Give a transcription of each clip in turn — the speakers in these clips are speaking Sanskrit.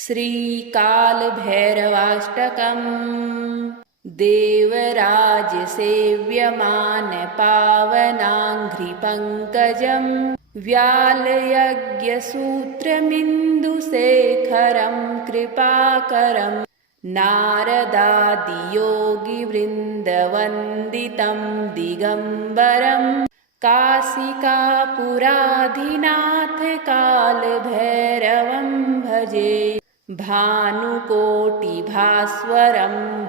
श्रीकालभैरवाष्टकम् देवराजसेव्यमानपावनाङ्घ्रिपङ्कजं व्यालयज्ञसूत्रमिन्दुशेखरं कृपाकरं नारदादियोगिवृन्दवन्दितं दिगम्बरं काशिकापुराधिनाथ कालभैरवं भजे। भानुकोटिभास्वरं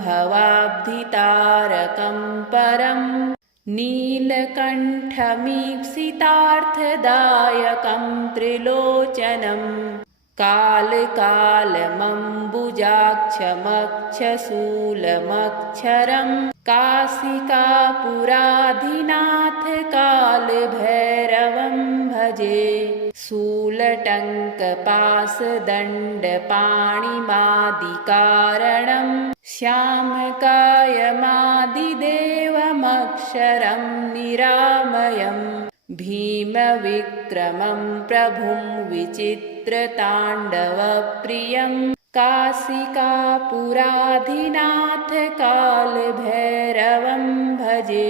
भवाब्धितारकं परं नीलकण्ठमीप्सितार्थदायकं त्रिलोचनं कालकालमम्बुजाक्षमक्षशूलमक्षरं काशिकापुराधिनाथ कालभैरवं भजे। शूलटङ्कपाशदण्डपाणिमादिकारणं श्यामकायमादिदेवमक्षरं निरामयं भीमविक्रमं प्रभुं विचित्रताण्डवप्रियं काशिकापुराधिनाथ कालभैरवं भजे।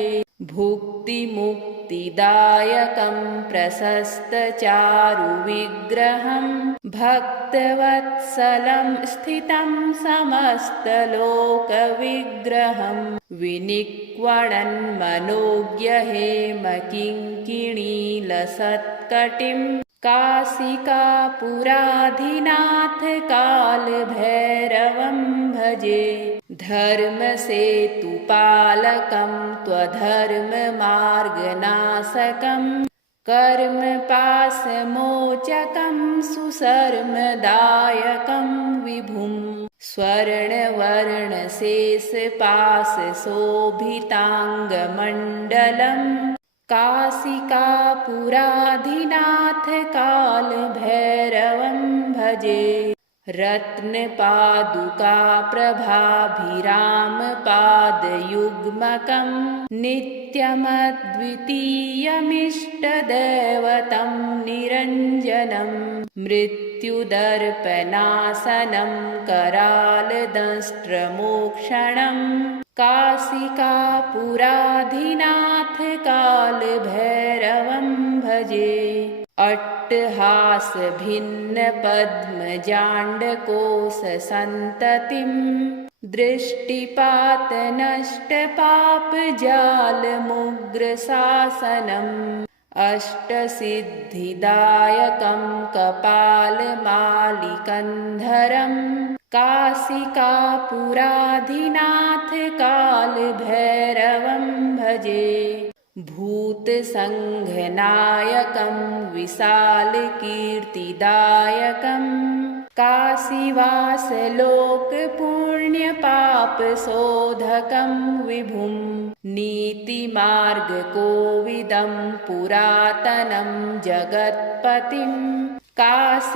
भुक्तिमुक्तिदायकं प्रशस्तचारुविग्रहं भक्तवत्सलं स्थितं समस्तलोकविग्रहं विनिक्वणन्मनोज्ञहेमकिङ्किणीलसत्कटिं काशिकापुराधिनाथ कालभैरवं भजे। धर्मसेतुपालकं त्वधर्ममार्गनाशकं कर्मपाशमोचकं सुशर्मदायकं विभुं स्वर्णवर्णशेषपाशशोभिताङ्गमण्डलं काशिकापुराधिनाथ कालभैरवं भजे। रत्नपादुकाप्रभाभिरामपादयुग्मकं नित्यमद्वितीयमिष्टदैवतं निरञ्जनं मृत्युदर्पणासनं करालदंष्ट्रमोक्षणं काशिकापुराधिनाथ कालभैरवं भजे। अट्टहासभिन्नपद्मजाण्डकोशसन्ततिं दृष्टिपातनष्टपापजालमुग्रशासनम् अष्टसिद्धिदायकं कपालमालिकन्धरं काशिकापुराधिनाथ कालभैरवं भजे। भूतसङ्घनायकं विशालकीर्तिदायकं काशीवासलोकपुण्यपापशोधकं विभुं नीतिमार्गकोविदं पुरातनं जगत्पतिं काशिकापुराधिनाथ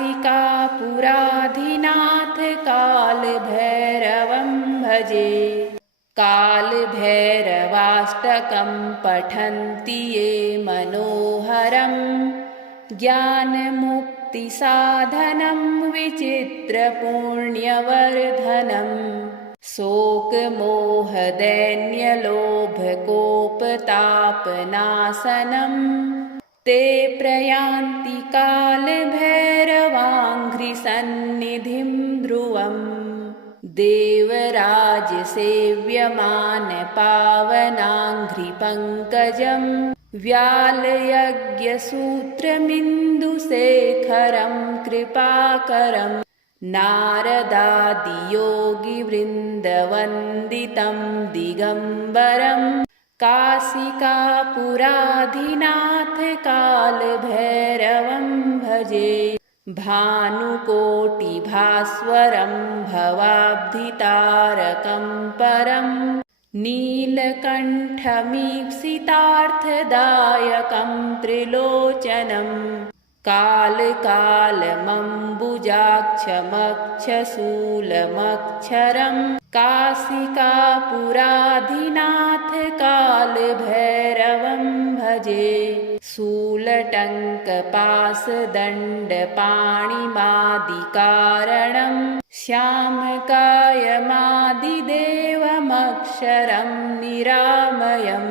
कालभैरवं भजे। कालभैरवाष्टकं पठन्ति ये मनोहरं ज्ञानमुक्तिसाधनं विचित्रपुण्यवर्धनं शोकमोहदैन्यलोभकोपतापनाशनं ते प्रयान्ति कालभैरवाङ्घ्रिसन्निधिं ध्रुवम् देवराजसेव्यमानपावनाङ्घ्रिपङ्कजं व्यालयज्ञसूत्रमिन्दुशेखरं कृपाकरं नारदादियोगिवृन्दवन्दितं दिगम्बरं काशिकापुराधिनाथ कालभैरवं भजे। भानुकोटिभास्वरं भवाब्धितारकं परं नीलकण्ठमीप्सितार्थदायकं त्रिलोचनं कालकालमम्बुजाक्षमक्षशूलमक्षरं काशिकापुराधिनाथ कालभैरवं भजे। शूलटङ्कपाशदण्डपाणिमादिकारणं श्यामकायमादिदेवमक्षरं निरामयं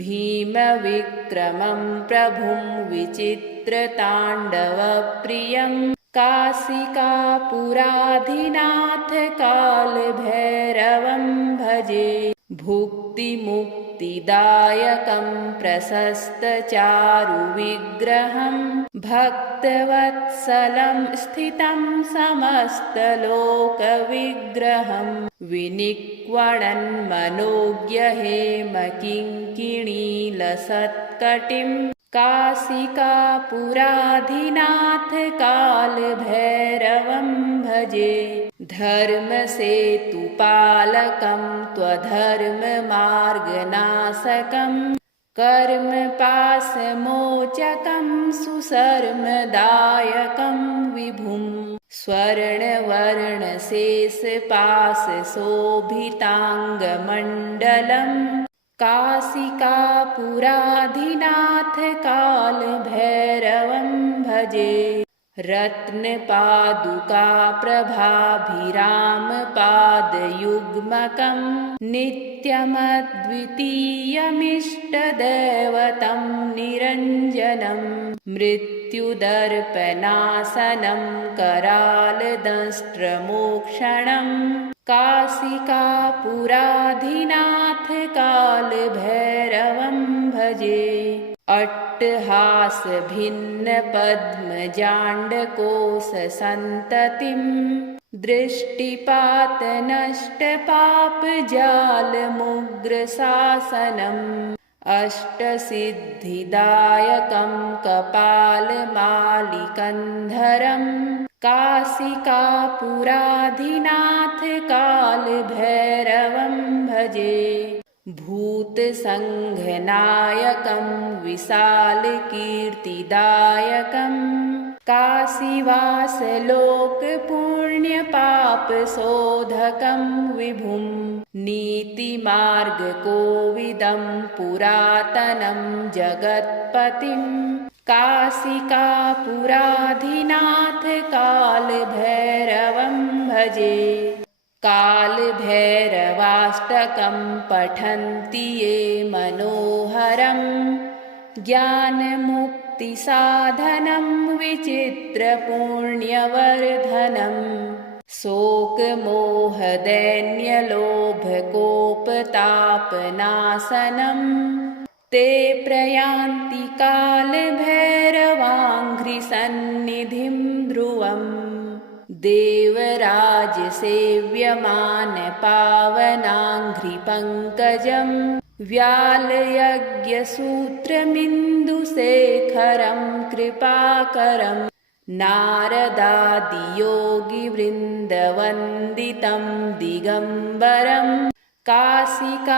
भीमविक्रमं प्रभुं विचित्रताण्डवप्रियं काशिकापुराधिनाथ कालभैरवं भजे भुक्तिमुक्तिदायकं प्रशस्तचारुविग्रहं भक्तवत्सलं स्थितं समस्तलोकविग्रहं विनिक्वणन्मनोज्ञहेमकिङ्किणीलसत्कटिं काशिकापुराधिनाथ कालभैरवं भजे धर्मसेतुपालकं त्वधर्ममार्गनाशकं कर्मपाशमोचकं सुशर्मदायकं विभुं स्वर्णवर्णशेषपाशशोभिताङ्गमण्डलं काशिकापुराधिनाथ कालभैरवं भजे रत्नपादुकाप्रभाभिरामपादयुग्मकं नित्यमद्वितीयमिष्टदैवतं निरञ्जनं मृत्युदर्पनाशनं करालदंष्ट्रमोक्षणं काशिकापुराधिनाथ कालभैरवं भजे अट्टहासभिन्नपद्मजाण्डकोशसन्ततिं दृष्टिपातनष्टपापजालमुग्रशासनम् अष्टसिद्धिदायकं कपालमालिकन्धरं काशिकापुराधिनाथ कालभैरवं भजे भूतसङ्घनायकं विशालकीर्तिदायकं काशीवासलोकपुण्यपापशोधकं विभुं नीतिमार्गकोविदं पुरातनं जगत्पतिं काशिकापुराधिनाथ कालभैरवं भजे कालभैरवाष्टकं पठन्ति ये मनोहरं ज्ञानमुक्तिसाधनं विचित्रपुण्यवर्धनं शोकमोहदैन्यलोभकोपतापनाशनं ते प्रयान्ति कालभैरवाङ्घ्रिसन्निधिं ध्रुवम् देवराजसेव्यमानपावनाङ्घ्रिपङ्कजं व्यालयज्ञसूत्रमिन्दुशेखरं कृपाकरं नारदादियोगिवृन्दवन्दितं दिगम्बरं काशिकापुराधिनाथ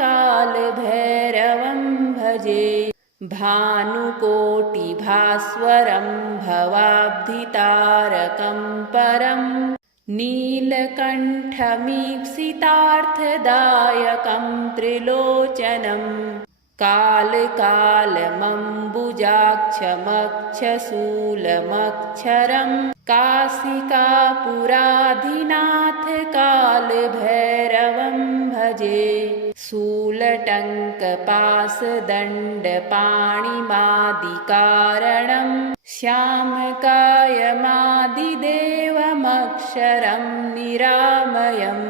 कालभैरवं भजे भानुकोटिभास्वरं भवाब्धितारकं परं नीलकण्ठमीप्सितार्थदायकं त्रिलोचनं कालकालमम्बुजाक्षमक्षशूलमक्षरं काशिकापुराधिनाथ कालभैरवं भजे शूलटङ्कपाशदण्डपाणिमादिकारणं श्यामकायमादिदेवमक्षरं निरामयं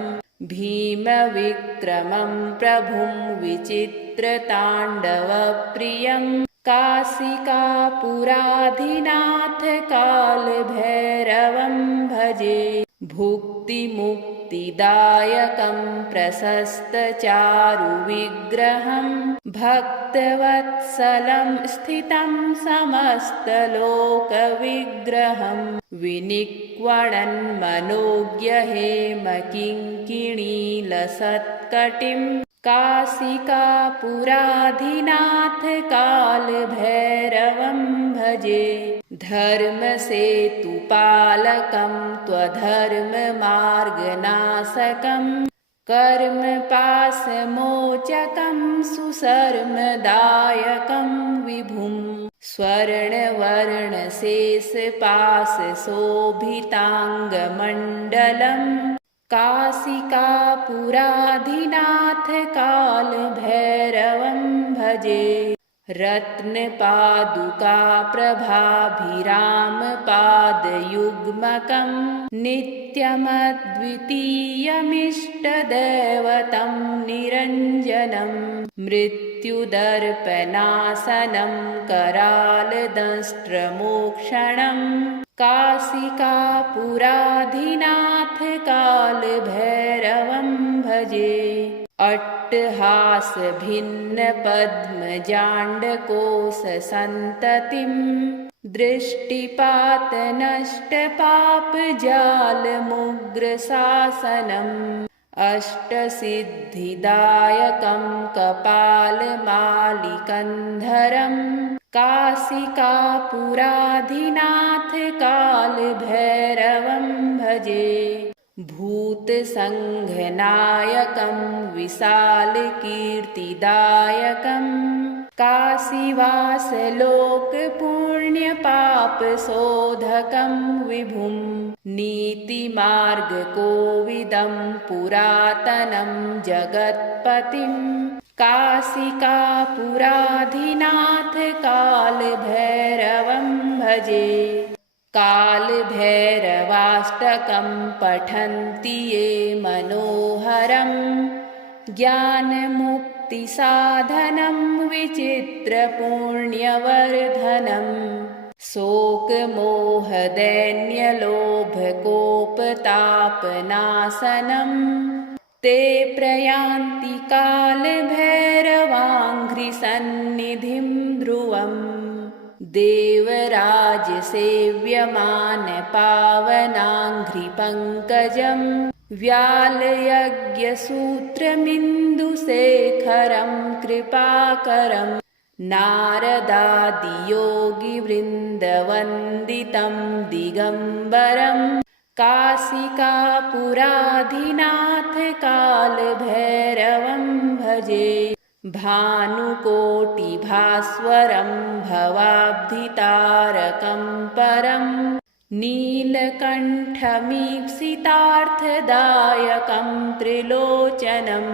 भीमविक्रमं प्रभुं विचित्रताण्डवप्रियं काशिकापुराधिनाथ कालभैरवं भजे भुक्तिमुक्तिदायकं प्रशस्तचारुविग्रहं भक्तवत्सलं स्थितं समस्तलोकविग्रहं विनिक्वणन्मनोज्ञहेमकिङ्किणीलसत्कटिं काशिकापुराधिनाथ कालभैरवं भजे धर्मसेतुपालकं त्वधर्ममार्गनाशकं कर्मपाशमोचकं सुशर्मदायकं विभुं स्वर्णवर्णशेषपाशशोभिताङ्गमण्डलम् काशिकापुराधिनाथ कालभैरवं भजे। रत्नपादुकाप्रभाभिरामपादयुग्मकं नित्यमद्वितीयमिष्टदैवतं निरञ्जनं मृत्युदर्पणासनं करालदंष्ट्रमोक्षणं काशिकापुराधिनाथ कालभैरवं भजे। अट्टहासभिन्नपद्मजाण्डकोशसन्ततिं दृष्टिपातनष्टपापजालमुग्रशासनम् अष्टसिद्धिदायकं कपालमालिकन्धरं काशिकापुराधिनाथ कालभैरवं भजे। भूतसङ्घनायकं विशालकीर्तिदायकं काशीवासलोकपुण्यपापशोधकं विभुं नीतिमार्गकोविदं पुरातनं जगत्पतिं काशिकापुराधिनाथ कालभैरवं भजे। कालभैरवाष्टकं पठन्ति ये मनोहरं ज्ञानमुक्तिसाधनं विचित्रपुण्यवर्धनं शोकमोहदैन्यलोभकोपतापनाशनं ते प्रयान्ति कालभैरवाङ्घ्रिसन्निधिं ध्रुवम् देवराजसेव्यमानपावनाङ्घ्रिपङ्कजं व्यालयज्ञसूत्रमिन्दुशेखरं कृपाकरं नारदादियोगिवृन्दवन्दितं दिगम्बरं काशिकापुराधिनाथ कालभैरवं भजे। भानुकोटिभास्वरं भवाब्धितारकं परं नीलकण्ठमीप्सितार्थदायकं त्रिलोचनं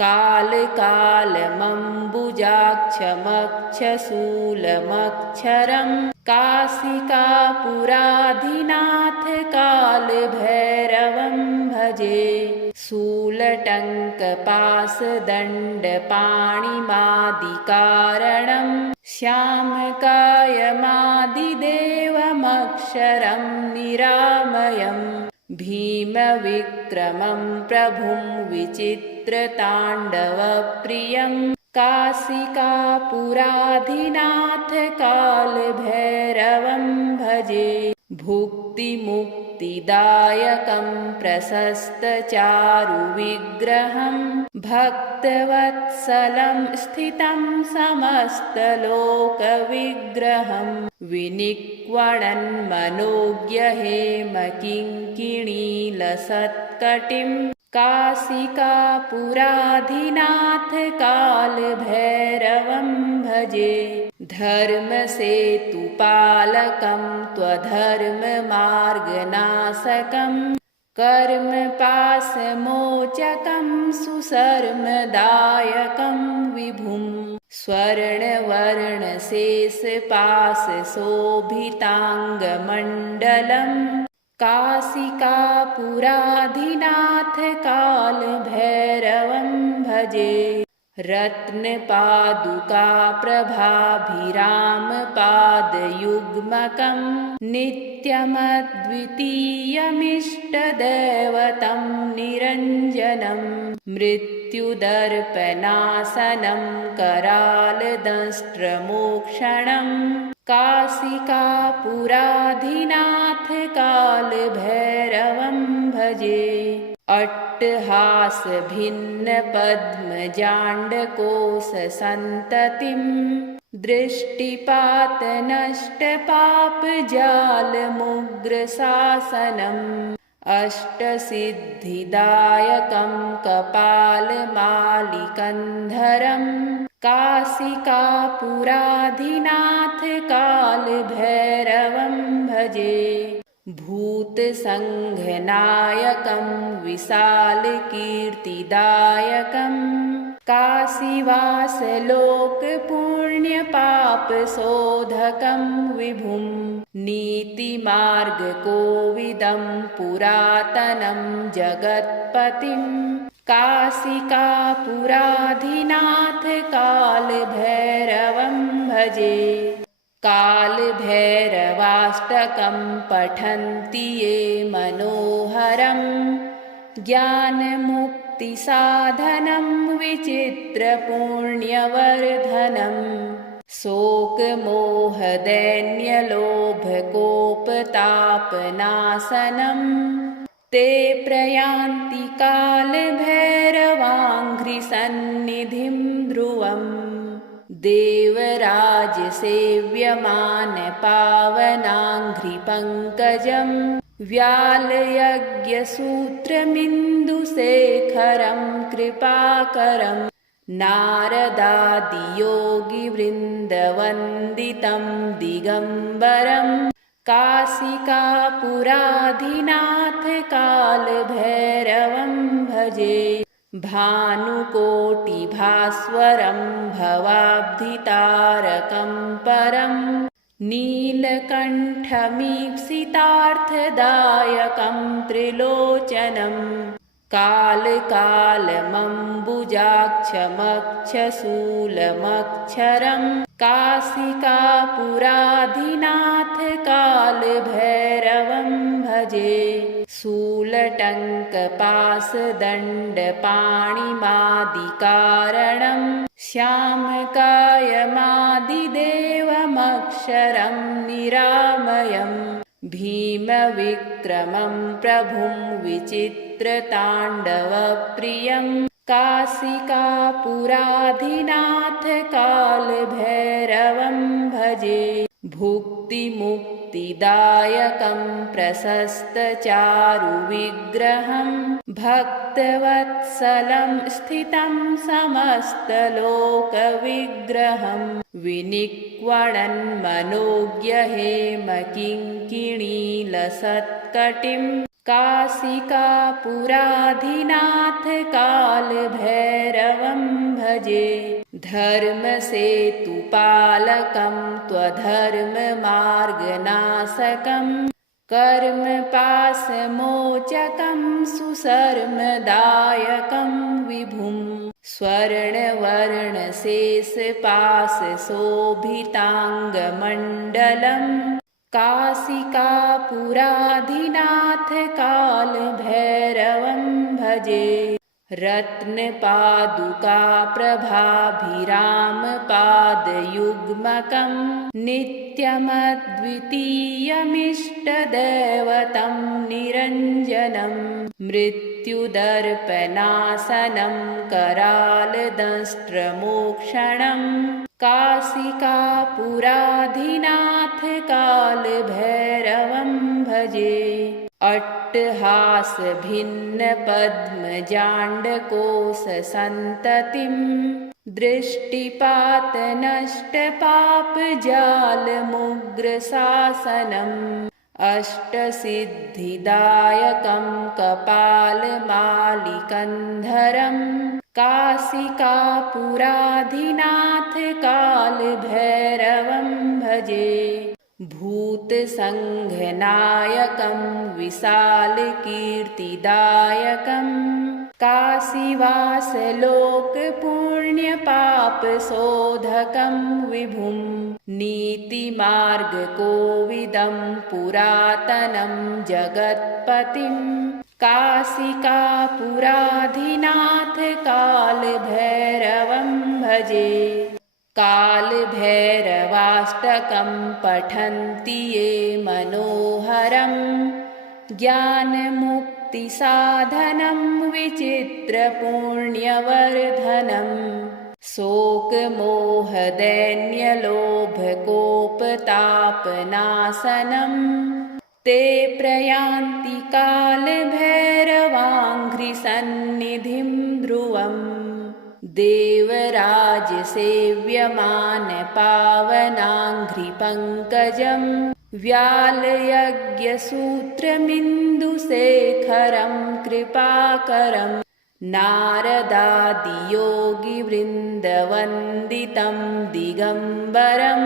कालकालमम्बुजाक्षमक्षशूलमक्षरं काशिकापुराधिनाथ कालभैरवं भजे। शूलटङ्कपाशदण्डपाणिमादिकारणं श्यामकायमादिदेवमक्षरं निरामयं भीमविक्रमं प्रभुं विचित्रताण्डवप्रियं काशिकापुराधिनाथ कालभैरवं भजे। भुक्तिमुक्तिदायकं प्रशस्तचारुविग्रहं भक्तवत्सलं स्थितं समस्तलोकविग्रहं विनिक्वणन्मनोज्ञहेमकिङ्किणीलसत्कटिं काशिकापुराधिनाथ कालभैरवं भजे। धर्मसेतुपालकं त्वधर्ममार्गनाशकं कर्मपाशमोचकं सुशर्मदायकं विभुं स्वर्णवर्णशेषपाशशोभिताङ्गमण्डलं काशिकापुराधिनाथ कालभैरवं भजे। रत्नपादुकाप्रभाभिरामपादयुग्मकं नित्यमद्वितीयमिष्टदैवतं निरञ्जनं मृत्युदर्पणासनं करालदंष्ट्रमोक्षणं काशिकापुराधिनाथ कालभैरवं भजे। अट्टहासभिन्नपद्मजाण्डकोशसन्ततिं दृष्टिपातनष्टपापजालमुग्रशासनम् अष्टसिद्धिदायकं कपालमालिकन्धरं काशिकापुराधिनाथ कालभैरवं भजे। भूतसङ्घनायकं विशालकीर्तिदायकं काशीवासलोकपुण्यपापशोधकं विभुं नीतिमार्गकोविदं पुरातनं जगत्पतिं काशिकापुराधिनाथ कालभैरवं भजे। कालभैरवाष्टकं पठन्ति ये मनोहरं ज्ञानमुक्तिसाधनं विचित्रपुण्यवर्धनं शोकमोहदैन्यलोभकोपतापनाशनं ते प्रयान्ति कालभैरवाङ्घ्रिसन्निधिं ध्रुवम्। देवराजसेव्यमानपावनाङ्घ्रिपङ्कजं व्यालयज्ञसूत्रमिन्दुशेखरं कृपाकरं नारदादियोगिवृन्दवन्दितं दिगम्बरं काशिकापुराधिनाथ कालभैरवं भजे। भानुकोटिभास्वरं भवाब्धितारकं परं नीलकण्ठमीप्सितार्थदायकं त्रिलोचनं कालकालमम्बुजाक्षमक्षशूलमक्षरं काशिकापुराधिनाथ कालभैरवं भजे। शूलटङ्कपाशदण्डपाणिमादिकारणं श्यामकायमादिदेवमक्षरं निरामयं भीमविक्रमं प्रभुं विचित्रताण्डवप्रियं काशिकापुराधिनाथ कालभैरवं भजे। भुक्तिमुक्तिदायकं प्रशस्तचारुविग्रहं भक्तवत्सलं स्थितं समस्तलोकविग्रहं विनिक्वणन्मनोज्ञहेमकिङ्किणीलसत्कटिं काशिकापुराधिनाथ कालभैरवं भजे। धर्मसेतुपालकं त्वधर्ममार्गनाशकं कर्मपाशमोचकं सुशर्मदायकं विभुं स्वर्णवर्णशेषपाशशोभिताङ्गमण्डलं काशिकापुराधिनाथ कालभैरवं भजे। रत्नपादुकाप्रभाभिरामपादयुग्मकं नित्यमद्वितीयमिष्टदैवतं निरञ्जनं मृत्युदर्पनाशनं करालदंष्ट्रमोक्षणं काशिकापुराधिनाथ कालभैरवं भजे। अट्टहासभिन्नपद्मजाण्डकोशसन्ततिं दृष्टिपातनष्टपापजालमुग्रशासनम् अष्टसिद्धिदायकं कपालमालिकन्धरं काशिकापुराधिनाथ कालभैरवं भजे। भूतसङ्घनायकं विशालकीर्तिदायकं काशीवासलोकपुण्यपापशोधकं विभुं नीतिमार्गकोविदं पुरातनं जगत्पतिं काशिकापुराधिनाथ कालभैरवं भजे। कालभैरवाष्टकं पठन्ति ये मनोहरं ज्ञानमुक्तिसाधनं विचित्रपुण्यवर्धनं शोकमोहदैन्यलोभकोपतापनाशनं ते प्रयान्ति कालभैरवाङ्घ्रिसन्निधिं ध्रुवम्। देवराजसेव्यमानपावनाङ्घ्रिपङ्कजं व्यालयज्ञसूत्रमिन्दुशेखरं कृपाकरं नारदादियोगिवृन्दवन्दितं दिगम्बरं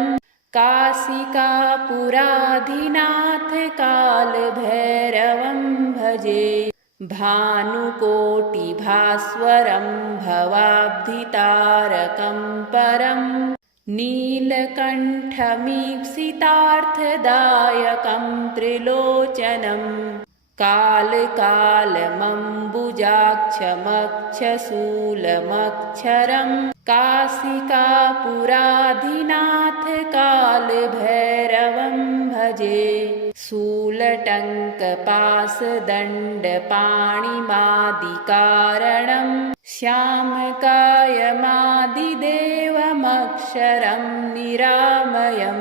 काशिकापुराधिनाथकालभैरवं भजे भानुकोटिभास्वरं भवाब्धितारकं परं नीलकण्ठमीप्सितार्थदायकं त्रिलोचनं कालकालमम्बुजाक्षमक्षशूलमक्षरं काशिकापुराधिनाथकालभैरवं भजे शूलटङ्कपासदण्डपाणिमादिकारणं श्यामकायमादिदेवमक्षरं निरामयं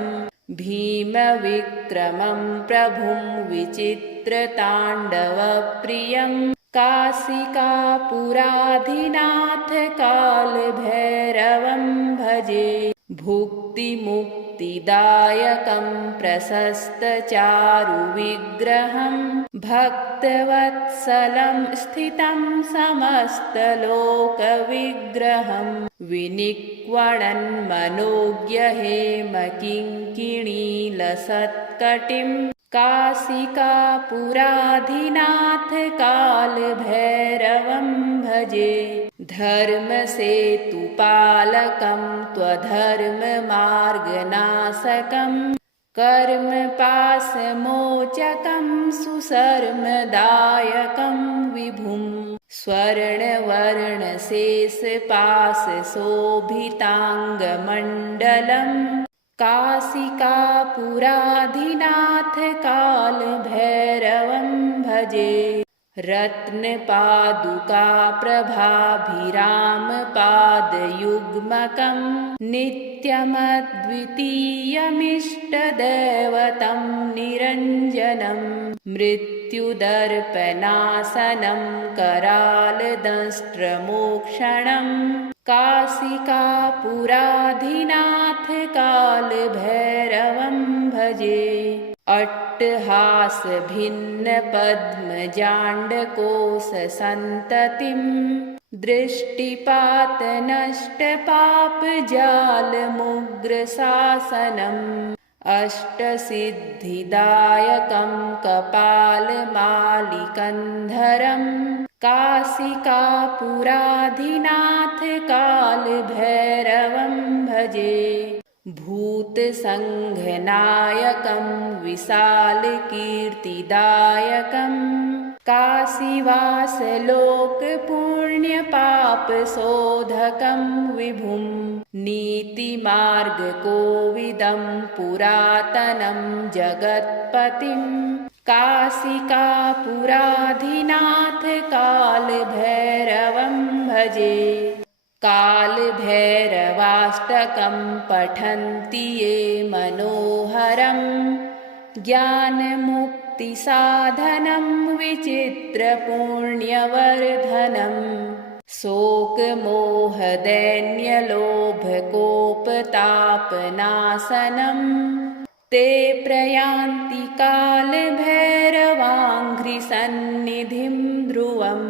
भीमविक्रमं प्रभुं विचित्रताण्डवप्रियं काशिकापुराधिनाथकालभैरवं भजे भुक्तिमुक्तिदायकं प्रशस्तचारुविग्रहं भक्तवत्सलं स्थितं समस्तलोकविग्रहं विनिक्वणन्मनोज्ञहेमकिङ्किणीलसत्कटिं काशिकापुराधिनाथकालभैरवं भजे धर्मसेतुपालकं त्वधर्ममार्गनाशकं कर्मपाशमोचकं सुशर्मदायकं विभुं स्वर्णवर्णशेषपाशशोभिताङ्गमण्डलं काशिकापुराधिनाथकालभैरवं भजे रत्नपादुकाप्रभाभिरामपादयुग्मकं नित्यमद्वितीयमिष्टदैवतं निरञ्जनं मृत्युदर्पणासनं करालदंष्ट्रमोक्षणं काशिकापुराधिनाथकालभैरवं भजे अट्टहासभिन्नपद्मजाण्डकोशसन्ततिं दृष्टिपातनष्टपापजालमुग्रशासनम् अष्टसिद्धिदायकं कपालमालिकन्धरं काशिकापुराधिनाथकालभैरवं भजे भूतसङ्घनायकं विशालकीर्तिदायकं काशीवासलोकपुण्यपापशोधकं विभुं नीतिमार्गकोविदं पुरातनं जगत्पतिं काशिकापुराधिनाथकालभैरवं भजे कालभैरवाष्टकं पठन्ति ये मनोहरं ज्ञानमुक्तिसाधनं विचित्रपुण्यवर्धनं शोकमोहदैन्यलोभकोपतापनाशनं ते प्रयान्ति कालभैरवाङ्घ्रिसन्निधिं ध्रुवम्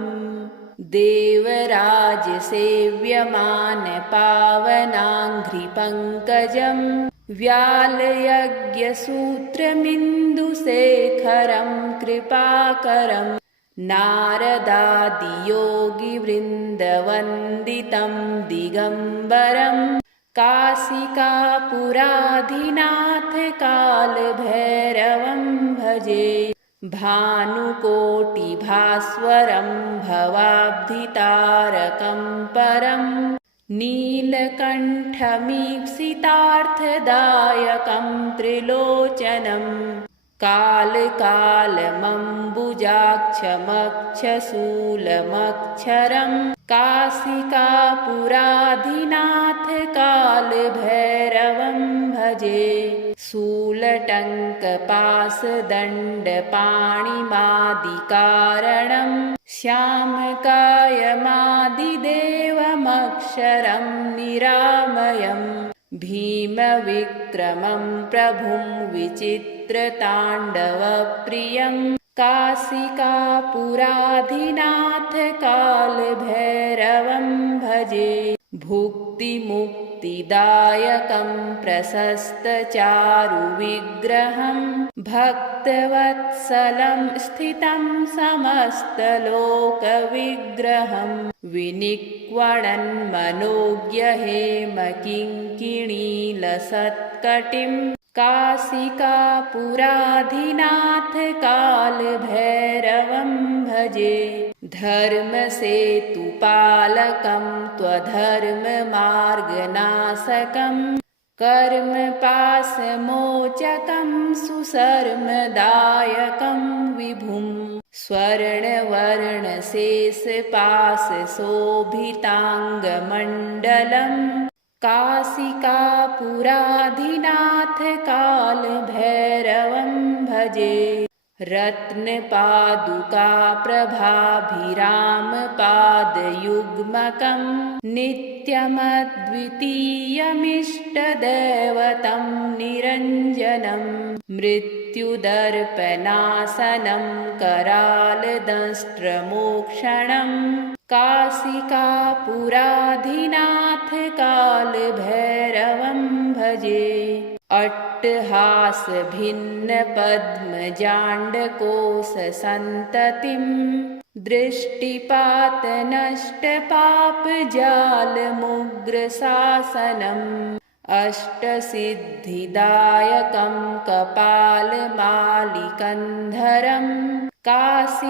देवराजसेव्यमानपावनाङ्घ्रिपङ्कजं व्यालयज्ञसूत्रमिन्दुशेखरं कृपाकरं नारदादियोगिवृन्दवन्दितं दिगम्बरं काशिकापुराधिनाथकालभैरवं भजे भानुकोटिभास्वरं भवाब्धितारकं परं नीलकण्ठमीप्सितार्थदायकं त्रिलोचनं कालकालमम्बुजाक्षमक्षशूलमक्षरं काशिकापुराधिनाथकालभैरवं भजे शूलटङ्कपासदण्डपाणिमादिकारणं श्यामकायमादिदेवमक्षरं देवमक्षरं निरामयम् भीमविक्रमं प्रभुं विचित्रताण्डवप्रियं काशिकापुराधिनाथ कालभैरवं भजे भुक्तिमुक्तिदायकं प्रशस्तचारुविग्रहं भक्तवत्सलं स्थितं समस्तलोकविग्रहं विनिक्वणन्मनोज्ञहेमकिङ्किणीलसत्कटिं काशिकापुराधिनाथ कालभैरवं भजे धर्मसेतुपालकं त्वधर्ममार्गनाशकं कर्मपाशमोचकं सुशर्मदायकं विभुं स्वर्णवर्णशेषपाशशोभिताङ्गमण्डलं काशिकापुराधिनाथ कालभैरवं भजे रत्नपादुकाप्रभाभिरामपादयुग्मकं नित्यमद्वितीयमिष्टदैवतं निरञ्जनं मृत्युदर्पणासनं करालदंष्ट्रमोक्षणं काशिकापुराधिनाथ कालभैरवं भजे अट्टहासभिन्नपद्मजाण्डकोशसन्ततिं दृष्टिपातनष्टपापजालमुग्रशासनम् अष्टसिद्धिदायकं कपालमालिकन्धरं काशिकापुराधिनाथ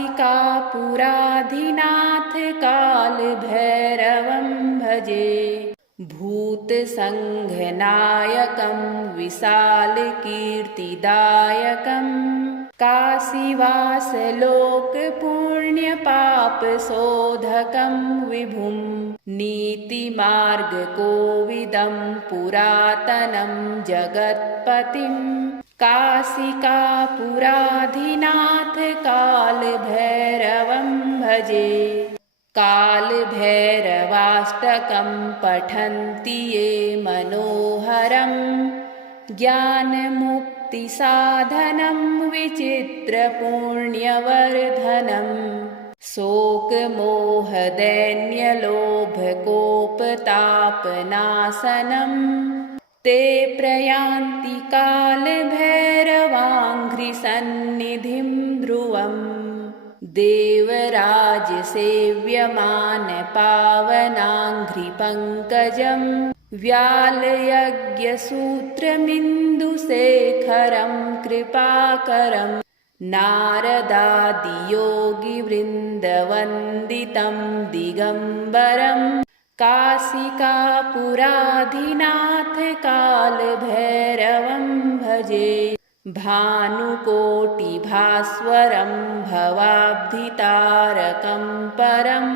कालभैरवं भजे भूतसङ्घनायकं विशालकीर्तिदायकं काशीवासलोकपुण्यपापशोधकं विभुं नीतिमार्गकोविदं पुरातनं जगत्पतिं काशिकापुराधिनाथ कालभैरवं भजे कालभैरवाष्टकं पठन्ति ये मनोहरं ज्ञानमुक्तिसाधनं विचित्रपुण्यवर्धनं शोकमोहदैन्यलोभकोपतापनाशनं ते प्रयान्ति कालभैरवाङ्घ्रिसन्निधिं ध्रुवम् देवराजसेव्यमानपावनाङ्घ्रिपङ्कजं व्यालयज्ञसूत्रमिन्दुशेखरं कृपाकरं नारदादियोगिवृन्दवन्दितं दिगम्बरं काशिकापुराधिनाथ कालभैरवं भजे भानुकोटिभास्वरं भवाब्धितारकं परं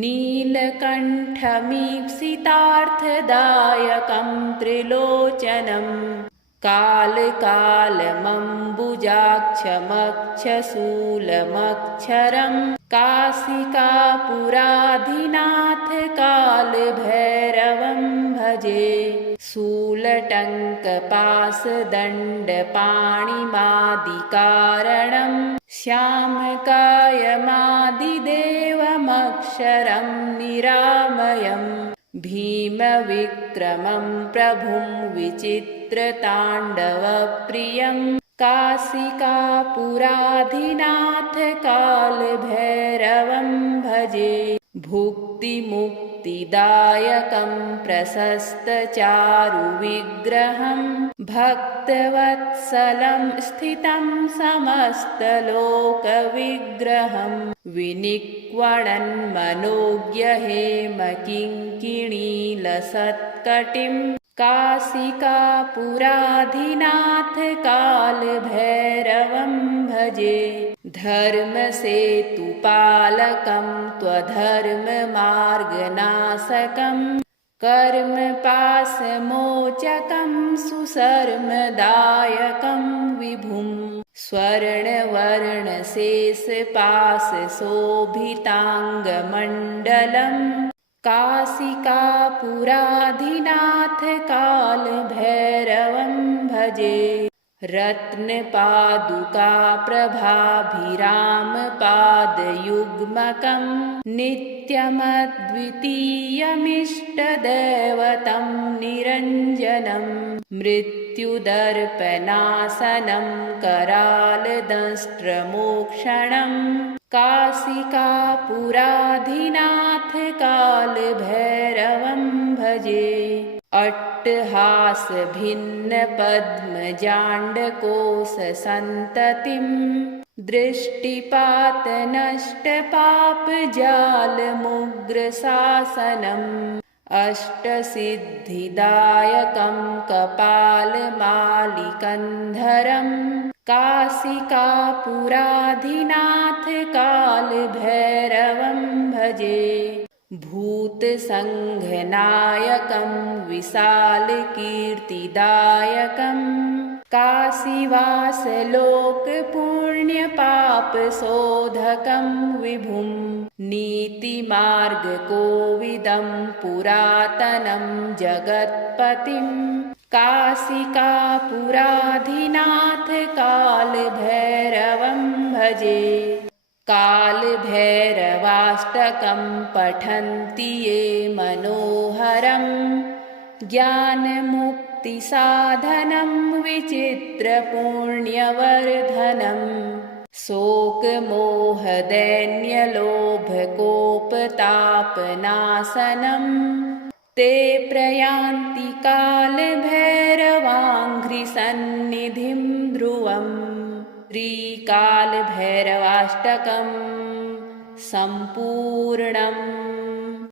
नीलकण्ठमीप्सितार्थदायकं त्रिलोचनं कालकालमम्बुजाक्षमक्षशूलमक्षरं काशिकापुराधिनाथ कालभैरवं भजे शूलटङ्कपाशदण्डपाणिमादिकारणं श्यामकायमादिदेवमक्षरं निरामयं भीमविक्रमं प्रभुं विचित्रताण्डवप्रियं काशिकापुराधिनाथ कालभैरवं भजे भुक्तिमुक्तिदायकं प्रशस्तचारुविग्रहं भक्तवत्सलं स्थितं समस्तलोकविग्रहं विनिक्वणन्मनोज्ञहेमकिङ्किणीलसत्कटिं काशिकापुराधिनाथ कालभैरवं भजे धर्मसेतुपालकं त्वधर्ममार्गनाशकं कर्मपाशमोचकं सुशर्मदायकं विभुं स्वर्णवर्णशेषपाशशोभिताङ्गमण्डलं काशिकापुराधिनाथ कालभैरवं भजे। रत्नपादुकाप्रभाभिरामपादयुग्मकं नित्यमद्वितीयमिष्टदैवतं निरञ्जनं। मृत्युदर्पणासनं करालदंष्ट्रमोक्षणं। काशिकापुराधिनाथ कालभैरवं भजे। अट्टहासभिन्नपद्मजाण्डकोशसन्ततिं दृष्टिपातनष्टपापजालमुग्रशासनम्। अष्टसिद्धिदायकं कपालमालिकन्धरं। काशिकापुराधिनाथ कालभैरवं भजे। भूतसङ्घनायकं विशालकीर्तिदायकं। काशीवासलोकपुण्यपापशोधकं विभुं। नीतिमार्गकोविदं पुरातनं जगत्पतिं। काशिकापुराधिनाथ कालभैरवं भजे। कालभैरवाष्टकं पठन्ति ये मनोहरं। ज्ञानमुक्तिसाधनं विचित्रपुण्यवर्धनं। शोकमोहदैन्यलोभकोपतापनाशनं। ते प्रयान्ति कालभैरवाङ्घ्रिसन्निधिं ध्रुवम्। श्रीकालभैरवाष्टकं सम्पूर्णम्।